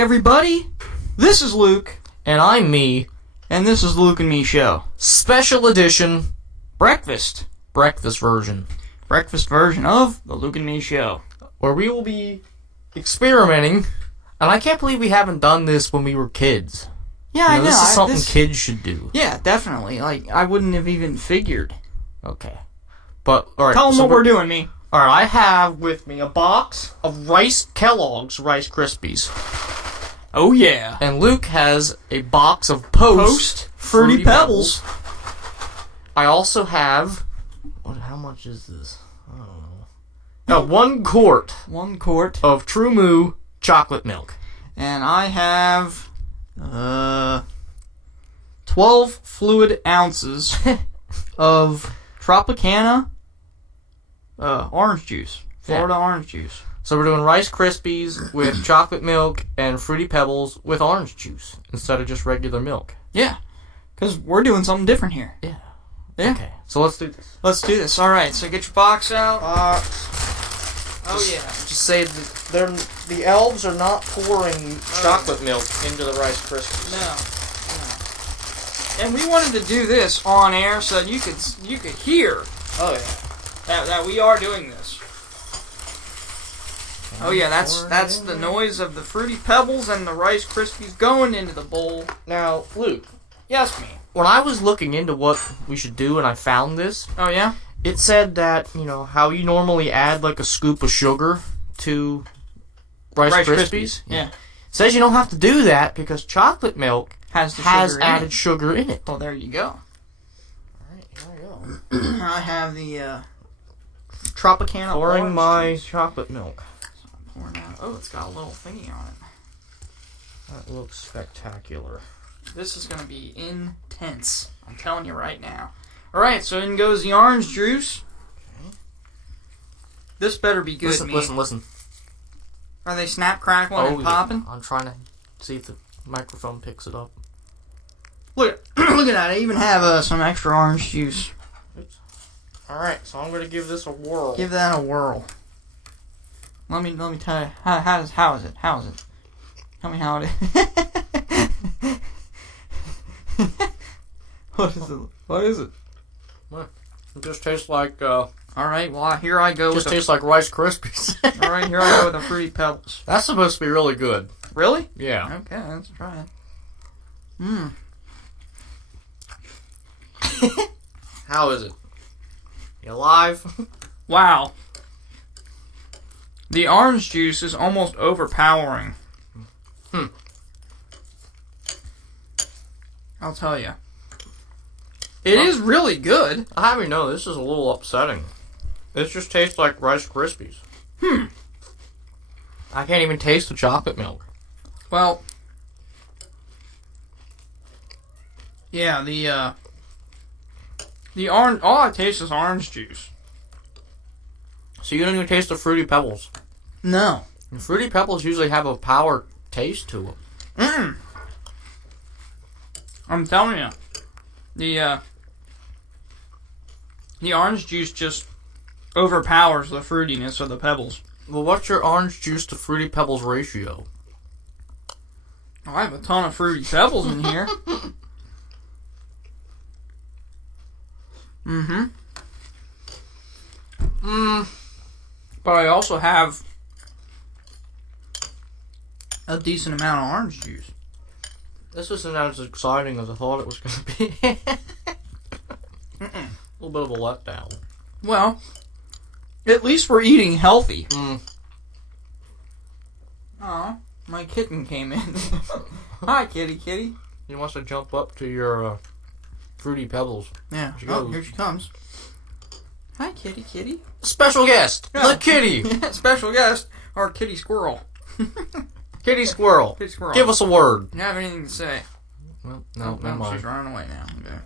everybody, this is Luke. And I'm me. And this is Luke and Me Show. Special edition Breakfast. breakfast version. Breakfast version of the Luke and Me Show. Where we will be experimenting. And I can't believe we haven't done this when we were kids. Yeah, I know. This is something kids should do. Yeah, definitely. Like, I wouldn't have even figured. Okay. But, alright. Tell them what we're doing, Me. Alright, I have with me a box of Kellogg's Rice Krispies. Oh, yeah. And Luke has a box of Post Fruity Pebbles. I also have... How much is this? I don't know. No, 1 quart. 1 quart. Of True Moo chocolate milk. And I have... 12 fluid ounces of Tropicana orange juice. Florida orange juice. So we're doing Rice Krispies with chocolate milk and Fruity Pebbles with orange juice instead of just regular milk. Yeah, because we're doing something different here. Yeah. Yeah. Okay, so let's do this. Let's do this. All right, so get your box out. Just say that the elves are not pouring chocolate milk into the Rice Krispies. No. And we wanted to do this on air so that you could hear. Oh yeah. That we are doing this. Oh yeah, that's the noise of the Fruity Pebbles and the Rice Krispies going into the bowl. Now, Luke. Yes, me. When I was looking into what we should do and I found this, oh yeah, it said that, how you normally add like a scoop of sugar to Rice Krispies. Yeah. It says you don't have to do that because chocolate milk has added sugar in it. Well, there you go. Alright, here I go. I have the Tropicana pouring my juice. chocolate milk. Oh, it's got a little thingy on it. That looks spectacular. This is going to be intense. I'm telling you right now. Alright, so in goes the orange juice. Okay. This better be good, Listen. Are they snap, crackling, and popping? I'm trying to see if the microphone picks it up. Look at that. I even have some extra orange juice. Oops. Alright, so I'm going to give this a whirl. Give that a whirl. Let me tell you. How is it? Tell me how it is. What is it? What? It just tastes like, Alright, well, here I go. It just tastes like Rice Krispies. Alright, here I go with the Fruity Pebbles. That's supposed to be really good. Really? Yeah. Okay, let's try it. How is it? You alive? Wow. The orange juice is almost overpowering. I'll tell you. It is really good. I have you know, this is a little upsetting. This just tastes like Rice Krispies. I can't even taste the chocolate milk. Well, yeah, the orange, all I taste is orange juice. So you don't even taste the Fruity Pebbles. No. And Fruity Pebbles usually have a power taste to them. I'm telling you, the orange juice just overpowers the fruitiness of the Pebbles. Well, what's your orange juice to Fruity Pebbles ratio? Oh, I have a ton of Fruity Pebbles in here. But I also have a decent amount of orange juice. This isn't as exciting as I thought it was going to be. A little bit of a letdown. Well, at least we're eating healthy. Oh, my kitten came in. Hi, kitty. He wants to jump up to your Fruity Pebbles. Yeah. Here she comes. Hi, kitty. Special guest, the kitty. Special guest, our kitty squirrel. Kitty squirrel. Give us a word. You have anything to say? Well, no, never mind. She's running away now. Okay.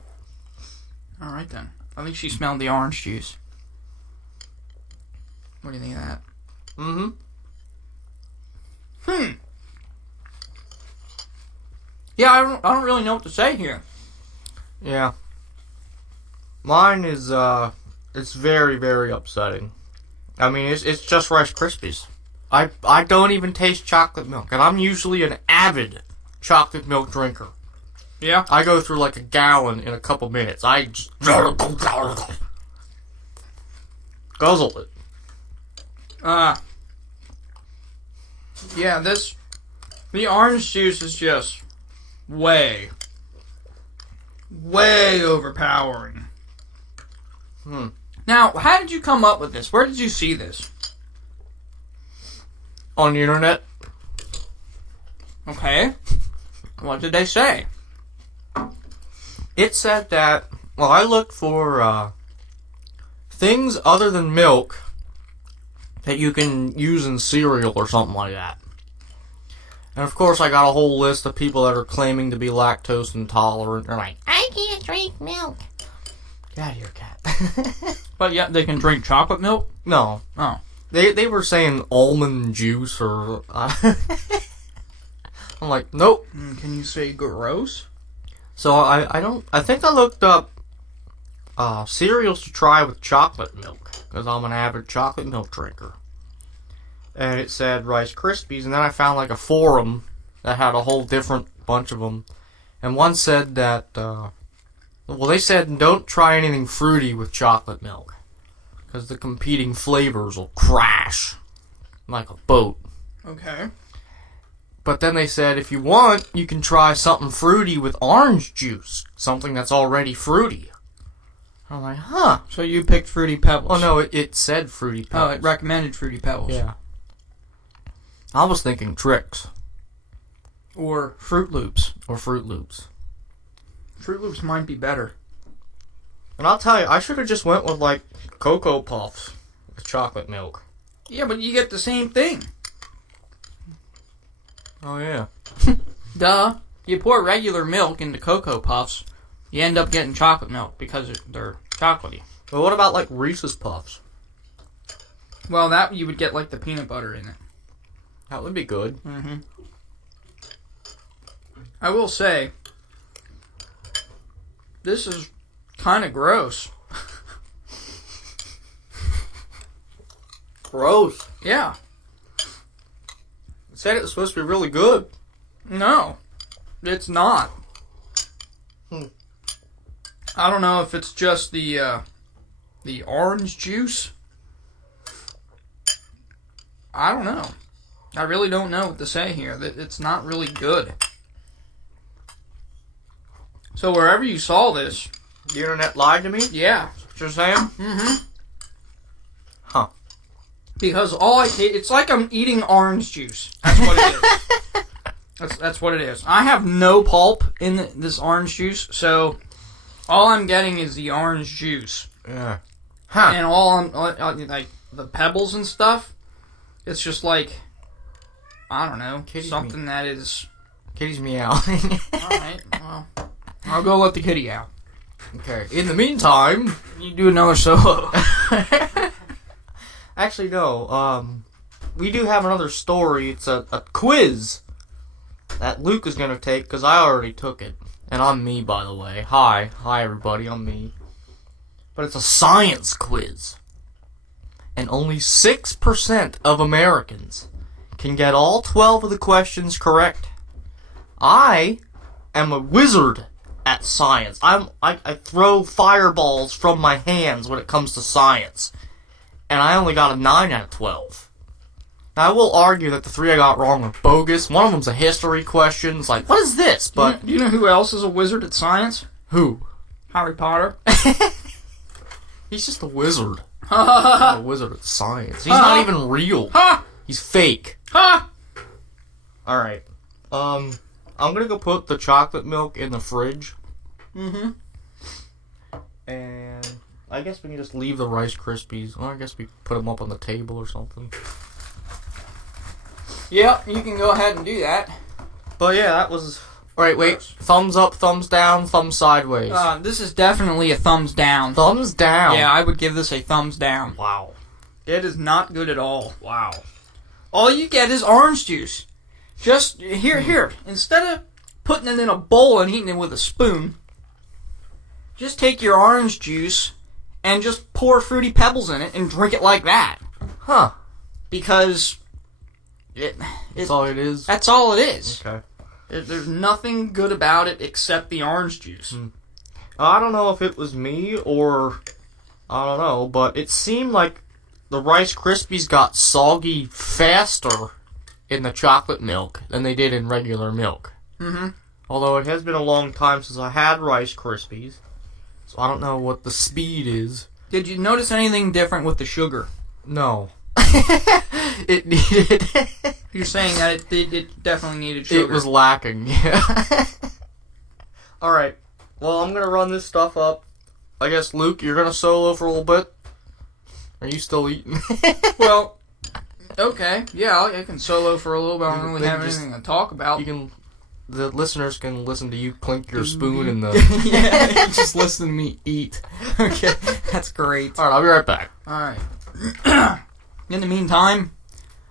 All right then. I think she smelled the orange juice. What do you think of that? Yeah, I don't really know what to say here. Yeah. Mine is it's very, very upsetting. I mean, it's just Rice Krispies. I don't even taste chocolate milk, and I'm usually an avid chocolate milk drinker. Yeah? I go through like a gallon in a couple minutes. I just guzzle it. Yeah, the orange juice is just way overpowering. Now, how did you come up with this? Where did you see this? On the internet. Okay. What did they say? It said that, well, I looked for things other than milk that you can use in cereal or something like that. And of course I got a whole list of people that are claiming to be lactose intolerant. They're like, I can't drink milk. Get out of here, cat. But yeah, they can drink chocolate milk? No. Oh. They were saying almond juice or... I'm like, nope. Can you say gross? So I think I looked up cereals to try with chocolate milk, because I'm an avid chocolate milk drinker. And it said Rice Krispies, and then I found like a forum that had a whole different bunch of them. And one said that, well, they said don't try anything fruity with chocolate milk, because the competing flavors will crash like a boat. Okay. But then they said, if you want, you can try something fruity with orange juice. Something that's already fruity. I'm like, huh. So you picked Fruity Pebbles. Oh, no, it said Fruity Pebbles. Oh, it recommended Fruity Pebbles. Yeah. I was thinking Trix. Or Fruit Loops. Or Fruit Loops. Fruit Loops might be better. And I'll tell you, I should have just went with, like, Cocoa Puffs with chocolate milk. Yeah, but you get the same thing. Oh, yeah. Duh. You pour regular milk into Cocoa Puffs, you end up getting chocolate milk because they're chocolatey. But what about, like, Reese's Puffs? Well, that you would get, like, the peanut butter in it. That would be good. Mm-hmm. I will say, this is kind of gross. Gross. Yeah. It said it was supposed to be really good. No, it's not. I don't know if it's just the orange juice. I don't know. I really don't know what to say here. It's not really good. So wherever you saw this, The internet lied to me? yeah. That's what you're saying? Mm-hmm. Huh. Because it's like I'm eating orange juice. That's what it is. That's what it is. I have no pulp in this orange juice, so all I'm getting is the orange juice. Yeah. Huh. And all I'm like the pebbles and stuff. It's just like, I don't know, something that is. Kitty's meowing. Alright, well, I'll go let the kitty out. Okay. In the meantime, You do another solo. actually no. We do have another story. It's a quiz that Luke is gonna take because I already took it, and I'm me, by the way. Hi everybody. I'm me. But it's a science quiz, and only 6% of Americans can get all 12 of the questions correct. I am a wizard at science. I throw fireballs from my hands when it comes to science. And I only got a 9 out of 12. Now, I will argue that the 3 I got wrong are bogus. One of them's a history question. It's like, what is this? But Do you know who else is a wizard at science? who? Harry Potter. He's just a wizard. Not a wizard at science. He's not even real. Ha! He's fake. Ha! Alright. I'm gonna go put the chocolate milk in the fridge. Mm-hmm. And I guess we can just leave the Rice Krispies. Or I guess we put them up on the table or something. Yep, you can go ahead and do that. But yeah, that was... Wait. Thumbs up, thumbs down, thumbs sideways. This is definitely a thumbs down. Thumbs down? Yeah, I would give this a thumbs down. Wow. It is not good at all. Wow. All you get is orange juice. Just, here. Instead of putting it in a bowl and eating it with a spoon, just take your orange juice and just pour Fruity Pebbles in it and drink it like that. Huh. Because That's all it is? That's all it is. Okay. There's nothing good about it except the orange juice. I don't know if it was me or... I don't know, but it seemed like the Rice Krispies got soggy faster in the chocolate milk than they did in regular milk. Mm-hmm. Although it has been a long time since I had Rice Krispies, so I don't know what the speed is. Did you notice anything different with the sugar? No. It needed... You're saying that it definitely needed sugar. It was lacking, yeah. Alright, well, I'm gonna run this stuff up. I guess, Luke, you're gonna solo for a little bit? Are you still eating? Well, okay. Yeah, I can solo for a little bit. I don't really have anything to talk about. The listeners can listen to you clink your spoon in the... Yeah, just listen to me eat. Okay, that's great. Alright, I'll be right back. Alright. In the meantime,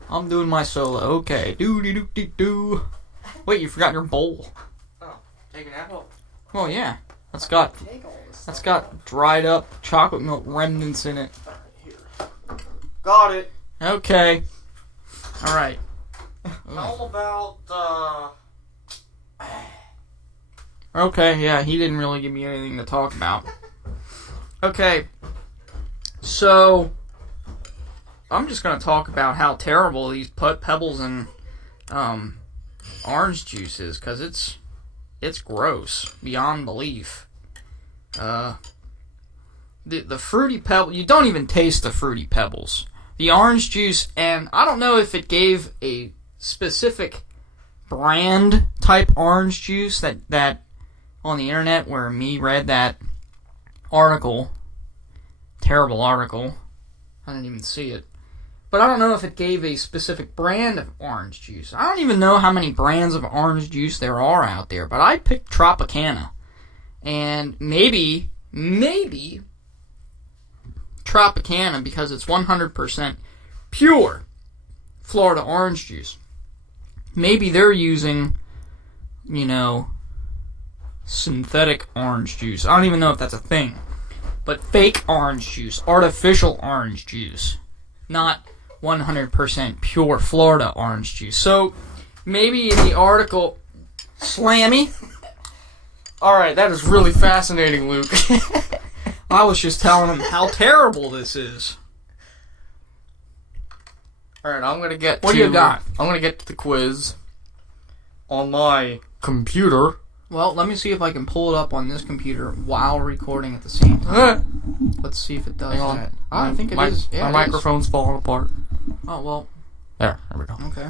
I'm doing my solo. Okay. Doo-dee-doo-dee-doo. Wait, you forgot your bowl. Oh, take an apple? Well, yeah. That's got dried up chocolate milk remnants in it. Got it. Okay. Alright. How about, Okay, yeah, he didn't really give me anything to talk about. Okay. So, I'm just going to talk about how terrible these pebbles and orange juice is, because it's gross beyond belief. The fruity pebble, you don't even taste the fruity pebbles. The orange juice, and I don't know if it gave a specific brand type orange juice that on the internet where me read that article, terrible article, I didn't even see it. But I don't know if it gave a specific brand of orange juice. I don't even know how many brands of orange juice there are out there, but I picked Tropicana. And maybe Tropicana, because it's 100% pure Florida orange juice. Maybe they're using, synthetic orange juice. I don't even know if that's a thing. But fake orange juice, artificial orange juice, not 100% pure Florida orange juice. So, maybe in the article, Slammy. Alright, that is really fascinating, Luke. I was just telling him how terrible this is. Alright, I'm gonna get What do you got? I'm gonna get to the quiz on my computer. Well, let me see if I can pull it up on this computer while recording at the same time. Let's see if it does that. I think it is. Yeah, my microphone's falling apart. Oh, well. There we go. Okay.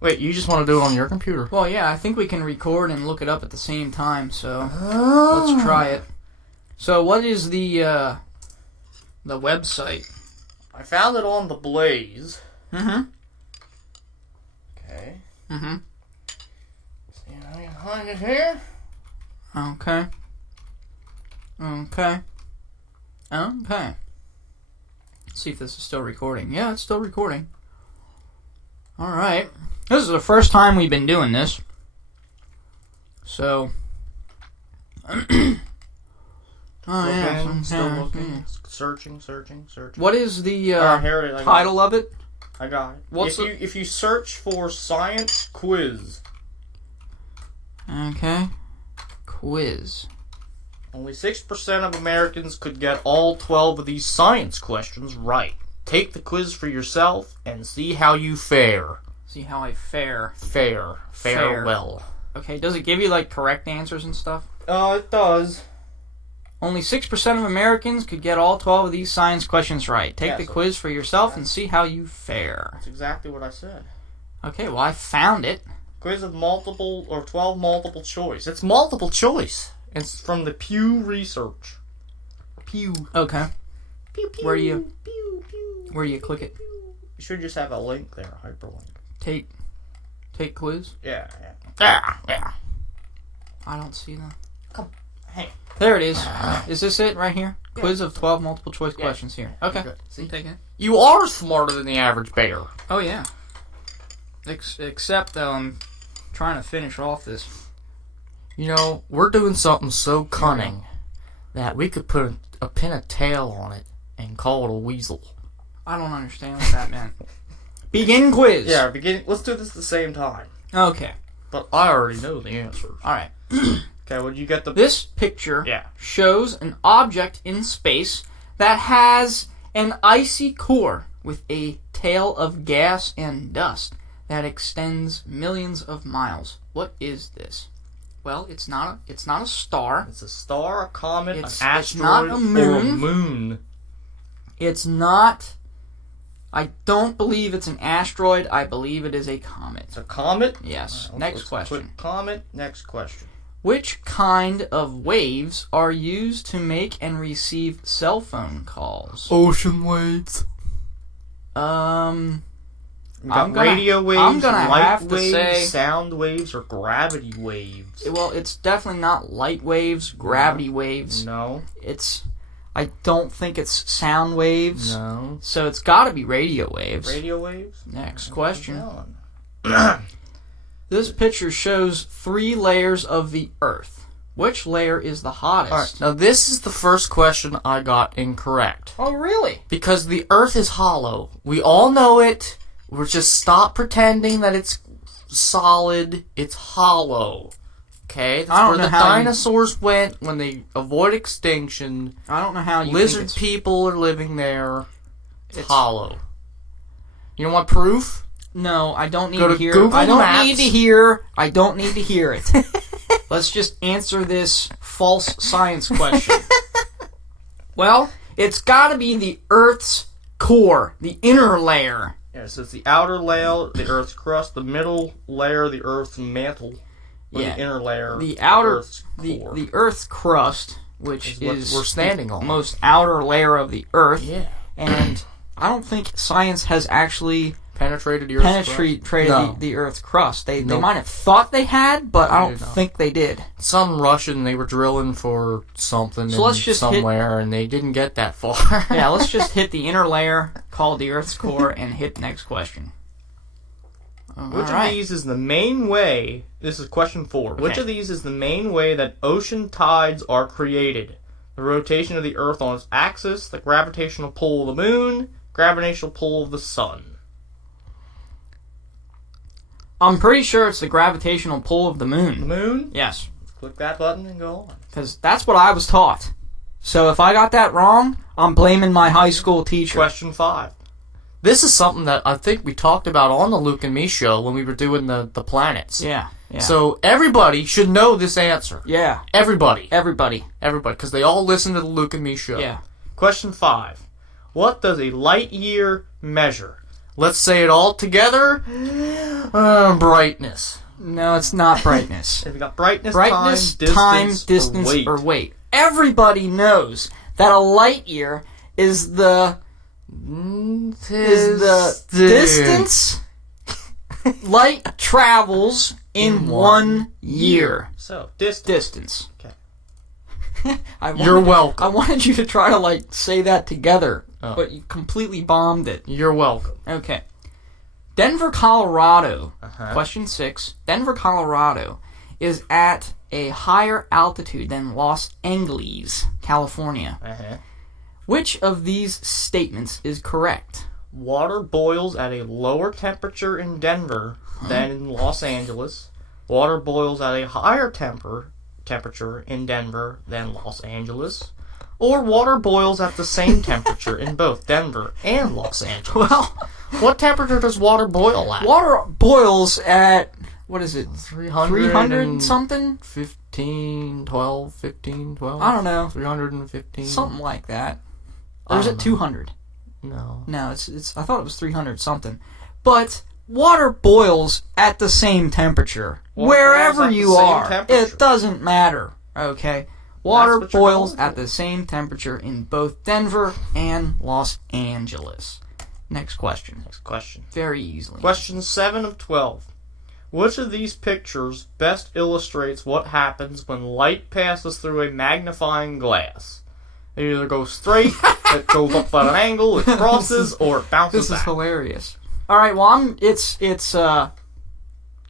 Wait, you just want to do it on your computer? Well, yeah, I think we can record and look it up at the same time, so let's try it. So, what is the website? I found it on the Blaze. Mm-hmm. Okay. Mm-hmm. See if I can find it here. Okay. Let's see if this is still recording. Yeah, it's still recording. Alright. This is the first time we've been doing this. So. I'm still looking. Searching. What is the here it is. title of it? I got it. If you search for science quiz. Okay. Quiz. Only 6% of Americans could get all 12 of these science questions right. Take the quiz for yourself and see how you fare. See how I fare. Fare well. Okay, does it give you, correct answers and stuff? It does. Only 6% of Americans could get all 12 of these science questions right. Take the quiz for yourself and see how you fare. That's exactly what I said. Okay, well, I found it. Quiz of 12 multiple choice. It's multiple choice. It's from the Pew Research. Pew. Okay. Pew, pew, Where do you click it? You should just have a link there, hyperlink. Take quiz? Yeah. I don't see that. Come. Hey. There it is. Is this it right here? Yeah. Quiz of 12 multiple choice questions here. Okay. See? Take it. You are smarter than the average bear. Oh, yeah. Except, though, I'm trying to finish off this. We're doing something so cunning that we could put a pin a tail on it and call it a weasel. I don't understand what that meant. Begin quiz. Yeah, beginning. Let's do this at the same time. Okay. But I already know the answers. All right. Okay, would you get the... This picture Yeah. shows an object in space that has an icy core with a tail of gas and dust that extends millions of miles. What is this? Well, it's not a star. It's a star, a comet, an It's asteroid, not a moon. or a moon. It's not... I don't believe it's an asteroid. I believe it is a comet. It's a comet? Yes. Right, Next let's question. Put comet. Next question. Which kind of waves are used to make and receive cell phone calls? Ocean waves. We got radio waves, I'm gonna light have to waves, say, sound waves, or gravity waves. well, it's definitely not light waves, gravity waves. No. I don't think it's sound waves. No. So it's got to be radio waves. Radio waves? Next question. This picture shows 3 layers of the Earth. Which layer is the hottest? Alright, now this is the first question I got incorrect. Oh, really? Because the Earth is hollow. We all know it. We're just stop pretending that it's solid. It's hollow. Okay? That's where the dinosaurs went when they avoid extinction. I don't know how you Lizard think it's... people are living there. It's hollow. You don't want proof? No, I don't need Go to to hear. Google I don't Maps. need to hear. I don't need to hear it. Let's just answer this false science question. Well, it's got to be the Earth's core, the inner layer. Yeah, so it's the outer layer, the Earth's crust, the middle layer, the Earth's mantle, or the inner layer, the outer, Earth's core. the Earth's crust, which is what we're standing on, the most outer layer of the Earth. Yeah, and I don't think science has actually penetrated the Earth's crust. the Earth's crust. They might have thought they had, but I don't think they did. Some Russian, they were drilling for something somewhere, and they didn't get that far. Yeah, let's just hit the inner layer, called the Earth's core, and hit the next question. Which of these is the main way... This is question 4. Okay. Which of these is the main way that ocean tides are created? The rotation of the Earth on its axis, the gravitational pull of the moon, gravitational pull of the sun. I'm pretty sure it's the gravitational pull of the moon. The moon? Yes. Let's click that button and go on. Because that's what I was taught. So if I got that wrong, I'm blaming my high school teacher. Question 5. This is something that I think we talked about on the Luke and Me show when we were doing the planets. Yeah. So everybody should know this answer. Yeah. Everybody. Everybody. Because they all listen to the Luke and Me show. Yeah. Question 5. What does a light year measure? Let's say it all together. Brightness. No, it's not brightness. If you got brightness, time, distance, or weight. Everybody knows that a light year is the distance light travels in 1 year. So, distance. Okay. You're welcome. I wanted you to try to say that together, but you completely bombed it. You're welcome. Okay. Denver, Colorado. Uh-huh. Question 6. Denver, Colorado is at a higher altitude than Los Angeles, California. Uh-huh. Which of these statements is correct? Water boils at a lower temperature in Denver than in Los Angeles. Water boils at a higher temperature in Denver than Los Angeles. Or water boils at the same temperature in both Denver and Los Angeles. Well, what temperature does water boil at? Water boils at, what is it? 300 something? 15, 12, 15, 12? I don't know. 315? Something like that. Or is it 200? No. No, it's. I thought it was 300 something. But water boils at the same temperature. Wherever you are. It doesn't matter. Okay? Water boils at the same temperature in both Denver and Los Angeles. Next question. Very easily. Question 7 of 12. Which of these pictures best illustrates what happens when light passes through a magnifying glass? It either goes straight, it goes up at an angle, it crosses, or it bounces back. This is hilarious. Alright, well, it's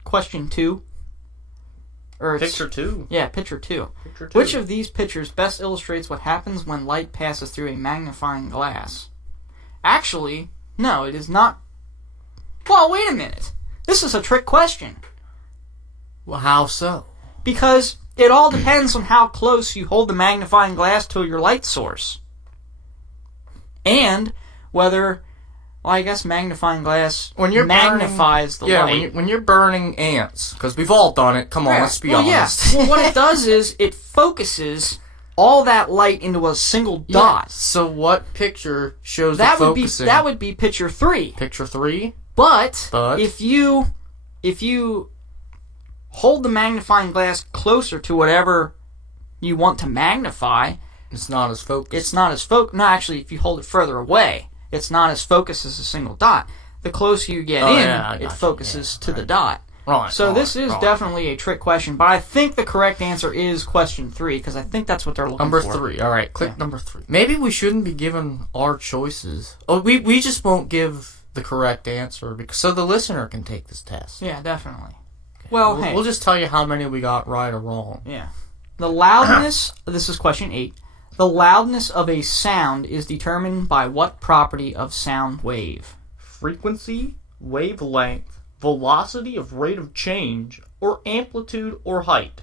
question 2. Or picture 2? Yeah, picture 2. Which of these pictures best illustrates what happens when light passes through a magnifying glass? Actually, no, it is not Well, wait a minute. This is a trick question. Well, how so? Because it all depends on how close you hold the magnifying glass to your light source. And whether, well, I guess magnifying glass magnifies the light. When you're burning ants, because we've all done it. Come on, let's be honest. Yeah. Well, what it does is it focuses all that light into a single dot. So what picture shows that the focusing? That would be picture 3. Picture 3? But if you hold the magnifying glass closer to whatever you want to magnify, it's not as focused. It's not as focused. No, actually, if you hold it further away, it's not as focused as a single dot. The closer you get it focuses to the dot. Right. So this is definitely a trick question, but I think the correct answer is question 3, because I think that's what they're looking for. Number 3. All right, click number 3. Maybe we shouldn't be given our choices. Oh, we just won't give the correct answer so the listener can take this test. Yeah, definitely. Okay. Well, we'll just tell you how many we got right or wrong. Yeah. The loudness, this is question 8. The loudness of a sound is determined by what property of sound wave? Frequency, wavelength, velocity of rate of change, or amplitude or height?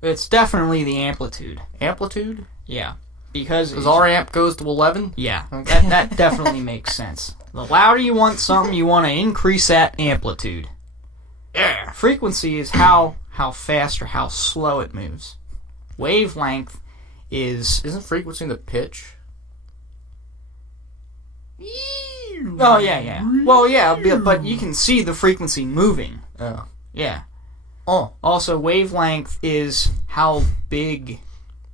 It's definitely the amplitude. Amplitude? Yeah. Because our amp goes to 11? Yeah. That definitely makes sense. The louder you want something, you want to increase that amplitude. Yeah. Frequency is how fast or how slow it moves. Wavelength is... Isn't frequency the pitch? Oh, yeah. Well, yeah, but you can see the frequency moving. Oh. Yeah. Oh. Also, wavelength is how big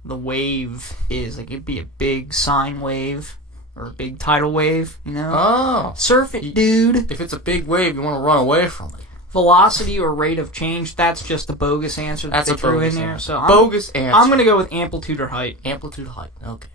the wave is. Like, it'd be a big sine wave or a big tidal wave, you know? Oh. Surf it, dude. If it's a big wave, you want to run away from it. Velocity or rate of change, that's just a bogus answer that they threw in there. So bogus answer. I'm going to go with amplitude or height. Amplitude, height. Okay.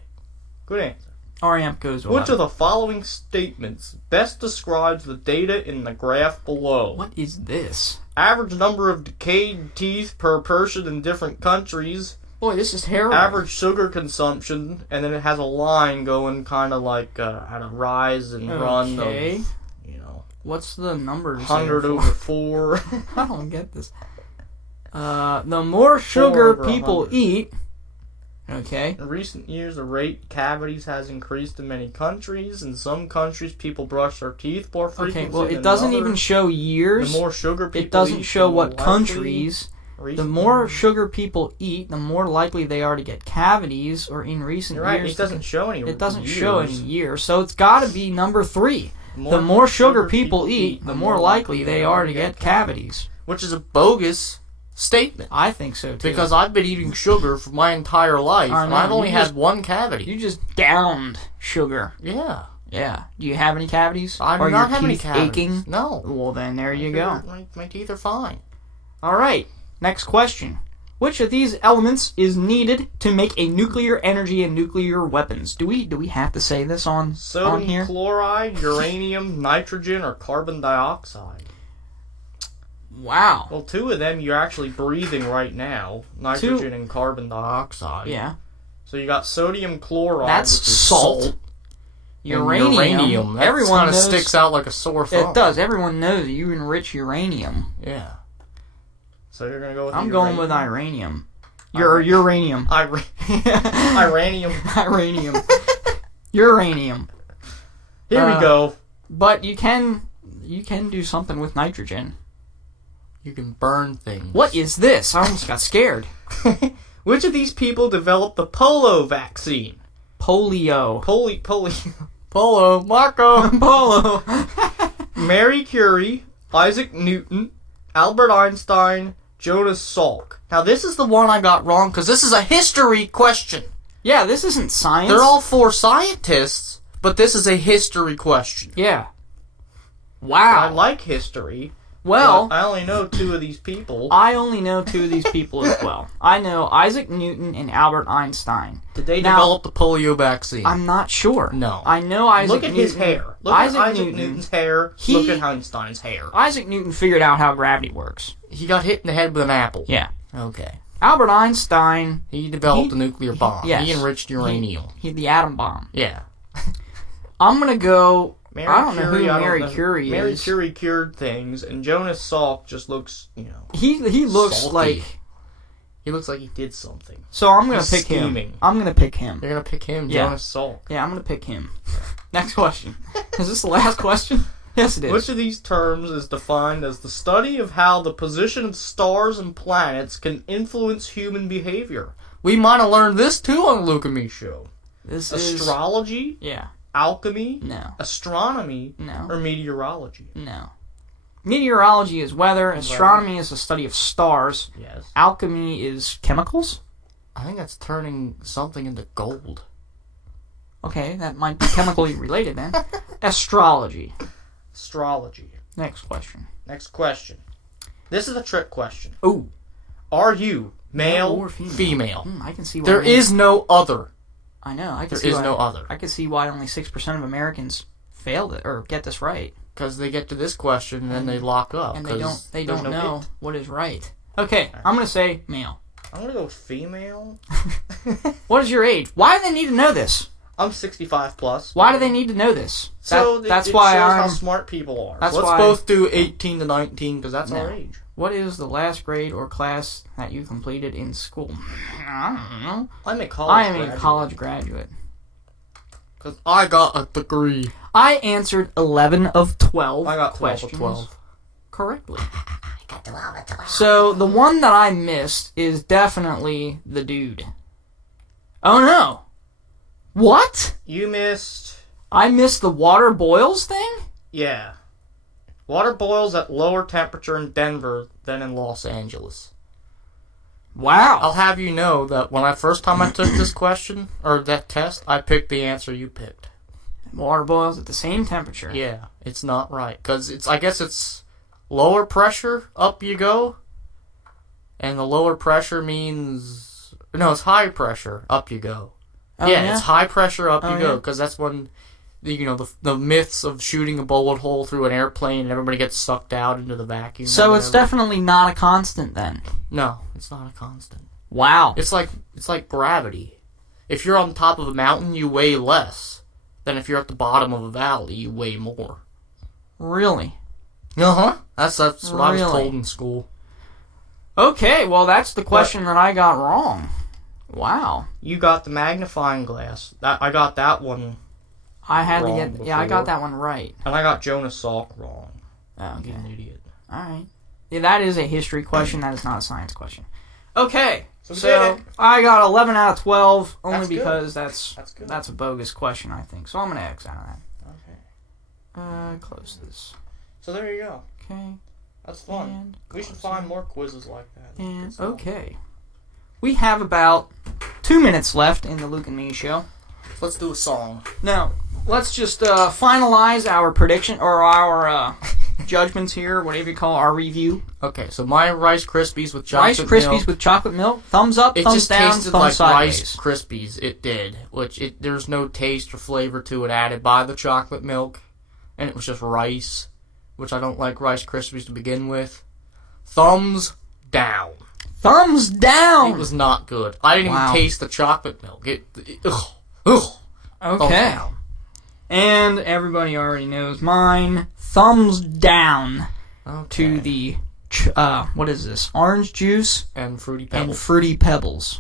Good answer. Our amp goes with Which of the following statements best describes the data in the graph below? What is this? Average number of decayed teeth per person in different countries. Boy, this is terrible. Average sugar consumption, and then it has a line going kind of like at a rise and run of, what's the numbers? 100 over 4. I don't get this. The more sugar people eat... Okay. In recent years, the rate cavities has increased in many countries. In some countries, people brush their teeth more frequently. Okay, well, it doesn't even show years. The more sugar people eat, it doesn't show what countries. The more sugar people eat, the more likely they are to get cavities, or in recent years... You're right, years... it doesn't show any years. It doesn't show any years, so it's got to be number 3. The more sugar people eat, the more likely they are to get cavities. Which is a bogus statement. I think so, too. Because I've been eating sugar for my entire life, and I've only had one cavity. You just downed sugar. Yeah. Yeah. Do you have any cavities? I do not have any cavities. Aching? No. Well, then there you go. My teeth are fine. All right. Next question. Which of these elements is needed to make a nuclear energy and nuclear weapons? Do we have to say this on here? Sodium chloride, uranium, nitrogen, or carbon dioxide? Wow. Well, 2 of them you're actually breathing right now. Nitrogen and carbon dioxide. Yeah. So you got sodium chloride, that's which is salt. Uranium. That everyone kind of sticks out like a sore thumb. It does. Everyone knows that you enrich uranium. Yeah. So you're going to go with I'm going with uranium. Uranium. Iranium. Uranium. Uranium. Here we go. But you can do something with nitrogen. You can burn things. What is this? I almost got scared. Which of these people developed the polio vaccine? Polio. Polo. Marco. Polo. Mary Curie, Isaac Newton, Albert Einstein, Jonas Salk. Now this is the one I got wrong because this is a history question. Yeah, this isn't science. They're all 4 scientists, but this is a history question. Yeah. Wow. I like history. Well, I only know 2 of these people. I only know 2 of these people as well. I know Isaac Newton and Albert Einstein. Did they develop the polio vaccine? I'm not sure. No. I know Isaac Newton. Look at his hair. Look at Isaac Newton's hair. Look at Einstein's hair. Isaac Newton figured out how gravity works. He got hit in the head with an apple. Yeah. Okay. Albert Einstein... He developed a nuclear bomb. Yes. He enriched uranium. The atom bomb. Yeah. I'm gonna go. Mary I don't know Curie, who I don't Mary know. Curie Mary is. Curie cured things, and Jonas Salk just looks, He looks salty. like. He looks like he did something. So I'm gonna He's pick scheming. him. I'm gonna pick him. You're gonna pick him, Yeah. Jonas Salk. Yeah, I'm gonna pick him. Next question. Is this the last question? Yes, it is. Which of these terms is defined as the study of how the position of stars and planets can influence human behavior? We might have learned this too on the Luke and Me show. This is Astrology, yeah. alchemy, No. astronomy, No. or meteorology? No. Meteorology is weather. Astronomy is the study of stars. Yes. Alchemy is chemicals. I think that's turning something into gold. Okay, that might be chemically related then. Astrology. Astrology. Next question. Next question. This is a trick question. Ooh. Are you male or or female? female? I can see why. There is no other. I know. I can There see is why, no other. I can see why only 6% of Americans failed it or get this right, Because they get to this question and then they lock up. and 'cause they there's don't no know it. what is right. Okay, I'm gonna say male. I'm gonna go female. What is your age? Why do they need to know this? I'm 65 plus. Why do they need to know this? So That's it why shows I'm. how smart people are. That's Let's why- both do 18 to 19 because that's No. our age. What is the last grade or class that you completed in school? I don't know. I'm a college I am graduate. a college graduate. Because I got a degree. I answered 11 of 12 I got 12 questions of 12. correctly. So the one that I missed is definitely the dude. Oh no! What? You missed... I missed the water boils thing? Yeah. Water boils at lower temperature in Denver than in Los Angeles. Wow. I'll have you know that when first time I took this question, or that test, I picked the answer you picked. Water boils at the same temperature. Yeah, it's not right. Because I guess it's lower pressure, up you go. And the lower pressure means... No, it's high pressure, up you go. Oh, yeah, it's high pressure, up Oh, you go. yeah? Because that's when, the myths of shooting a bullet hole through an airplane and everybody gets sucked out into the vacuum. So or it's whatever. definitely not a constant then. No, it's not a constant. Wow. It's like gravity. If you're on top of a mountain, you weigh less than if you're at the bottom of a valley, you weigh more. Really? Uh-huh. That's what I was Really? told in school. Okay, well that's the question that I got wrong. Wow. You got the magnifying glass. I got that one, I had Wrong to get... Yeah, I got before. that one right. and I got Jonas Salk wrong. Oh, You're okay. an idiot. Alright. Yeah, that is a history question. That is not a science question. Okay. So we So, did it. I got 11 out of 12, only That's good. because that's That's good. a bogus question, I think. So I'm going to X out of that. Okay. Close this. So there you go. Okay. That's fun. And We should close find it. more quizzes like that. And, Good stuff. okay. We have about 2 minutes left in the Luke and Me show. Let's do a song. Now, let's just finalize our prediction, or our judgments here, whatever you call our review. Okay, so my Rice Krispies with chocolate Rice Krispies milk. with chocolate milk. Thumbs up, It thumbs just down, tasted thumbs like sideways. Rice Krispies. It did, there's no taste or flavor to it added by the chocolate milk, and it was just rice, which I don't like Rice Krispies to begin with. Thumbs down. Thumbs down! It was not good. I didn't Wow. even taste the chocolate milk. Ugh. Thumbs Okay. down. And everybody already knows mine. Thumbs down Okay. to the, what is this? Orange juice and Fruity and Pebbles. Fruity Pebbles.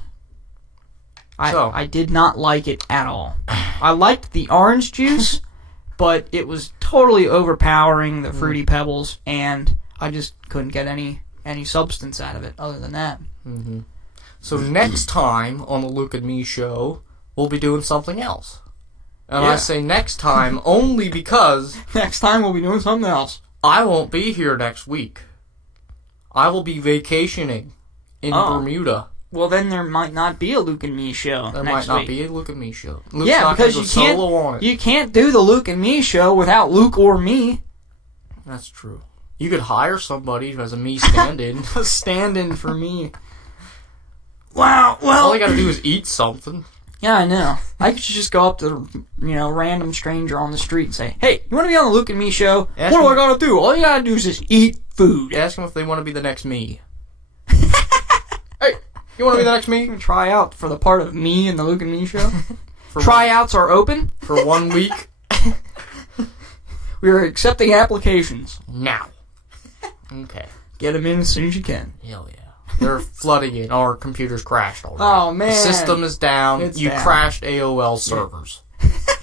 I did not like it at all. I liked the orange juice, but it was totally overpowering the Fruity Pebbles, and I just couldn't get any substance out of it other than that. Mm-hmm. So next time on the Luke and Me show, we'll be doing something else. And Yeah. I say next time only because Next time we'll be doing something else. I won't be here next week. I will be vacationing in Oh. Bermuda. Well, then there might not be a Luke and Me show There next might not week. be a Luke and Me show. Luke's Yeah, not because gonna you go can't solo on it. you can't do the Luke and Me show without Luke or me. That's true. You could hire somebody as a me stand-in. A stand-in for me. Wow. Well, All you gotta do is eat something. yeah, I know. I could just go up to random stranger on the street and say, "Hey, you want to be on the Luke and Me show? Ask What do I them- gotta do? All you gotta do is just eat food." Ask them if they want to be the next me. Hey, you want to be the next me? Try out for the part of me in the Luke and Me show. For Tryouts are open. for 1 week. We are accepting applications. Now. Okay. Get them in as soon as you can. Hell yeah. They're flooding it. Our computer's crashed already. Oh, man. The system is down. It's you down. crashed AOL servers.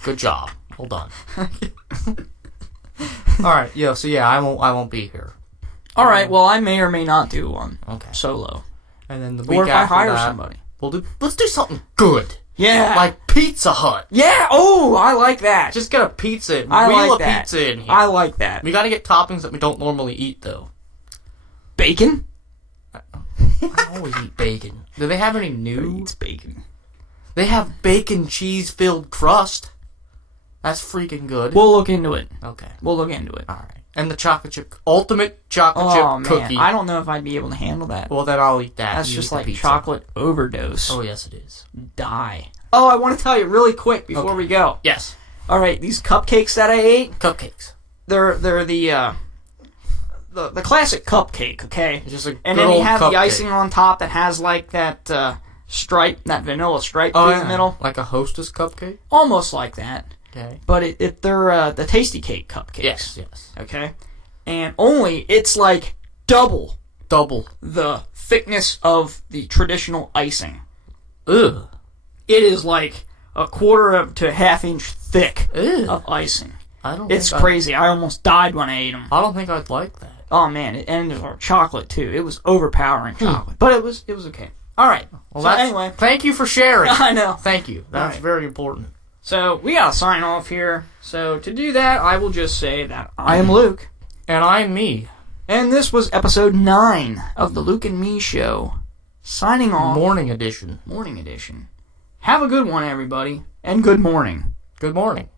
Good job. Well done. Alright, I won't be here. Alright, well, I may or may not do one. Okay. Solo. And then the week Or if I after hire that, somebody. let's do something good. Yeah. Like Pizza Hut. Yeah, oh, I like that. Just get a pizza. I Wheel like a that. pizza in here. I like that. We gotta get toppings that we don't normally eat, though. Bacon? I always eat bacon. Do they have any Who new? eats bacon? They have bacon cheese-filled crust. That's freaking good. We'll look into it. Okay. We'll look into it. Alright. And the chocolate chip, ultimate chocolate Oh, chip man. cookie. I don't know if I'd be able to handle that. Well, then I'll eat that. That's You just eat the like pizza. chocolate overdose. Oh, yes, it is. Die. Oh, I want to tell you really quick before we go. Yes. All right, these cupcakes that I ate, Cupcakes. they're the classic cupcake, okay? It's just a And good then you old have cupcake. the icing on top that has like that stripe, that vanilla stripe Oh, through yeah. the middle. Like a Hostess cupcake? Almost like that. Okay. But they're the Tasty Cake cupcakes. Yes. Okay? And only it's like double Double. the thickness of the traditional icing. Ugh. It is like a quarter to a half inch thick Ew. of icing. I don't. It's think crazy. I almost died when I ate them. I don't think I'd like that. Oh man, and there's chocolate too. It was overpowering chocolate, but it was okay. All right. Well, So that's, anyway, thank you for sharing. I know. Thank you. That's Right. very important. So we gotta sign off here. So to do that, I will just say that I am Luke, And I'm me. and this was episode 9 of the Luke and Me Show. Signing off. Morning edition. Morning edition. Have a good one, everybody, and good morning. Good morning.